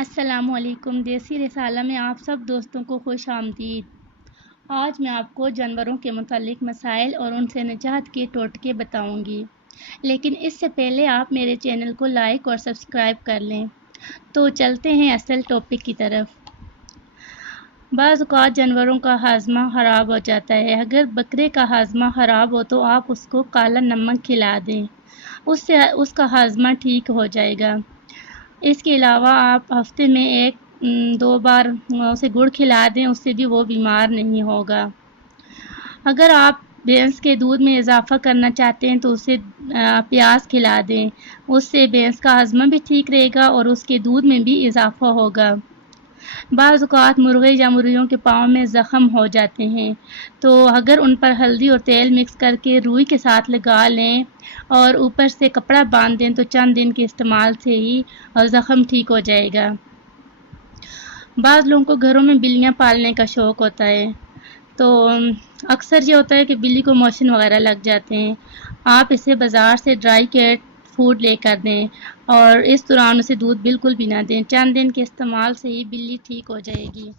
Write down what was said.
السلام علیکم۔ دیسی رسالہ میں آپ سب دوستوں کو خوش آمدید۔ آج میں آپ کو جانوروں کے متعلق مسائل اور ان سے نجات کے ٹوٹکے بتاؤں گی، لیکن اس سے پہلے آپ میرے چینل کو لائک اور سبسکرائب کر لیں۔ تو چلتے ہیں اصل ٹاپک کی طرف۔ بعض اوقات جانوروں کا ہاضمہ خراب ہو جاتا ہے۔ اگر بکرے کا ہاضمہ خراب ہو تو آپ اس کو کالا نمک کھلا دیں، اس سے اس کا ہاضمہ ٹھیک ہو جائے گا۔ اس کے علاوہ آپ ہفتے میں 1-2 بار اسے گڑ کھلا دیں، اس سے بھی وہ بیمار نہیں ہوگا۔ اگر آپ بھینس کے دودھ میں اضافہ کرنا چاہتے ہیں تو اسے پیاز کھلا دیں، اس سے بھینس کا ہاضمہ بھی ٹھیک رہے گا اور اس کے دودھ میں بھی اضافہ ہوگا۔ بعض اوقات مرغے یا مرغیوں کے پاؤں میں زخم ہو جاتے ہیں، تو اگر ان پر ہلدی اور تیل مکس کر کے روئی کے ساتھ لگا لیں اور اوپر سے کپڑا باندھ دیں تو چند دن کے استعمال سے ہی زخم ٹھیک ہو جائے گا۔ بعض لوگوں کو گھروں میں بلیاں پالنے کا شوق ہوتا ہے، تو اکثر یہ ہوتا ہے کہ بلی کو موشن وغیرہ لگ جاتے ہیں۔ آپ اسے بازار سے ڈرائی کیٹ فوڈ لے کر دیں اور اس دوران اسے دودھ بالکل بھی نہ دیں، چند دن کے استعمال سے ہی بلی ٹھیک ہو جائے گی۔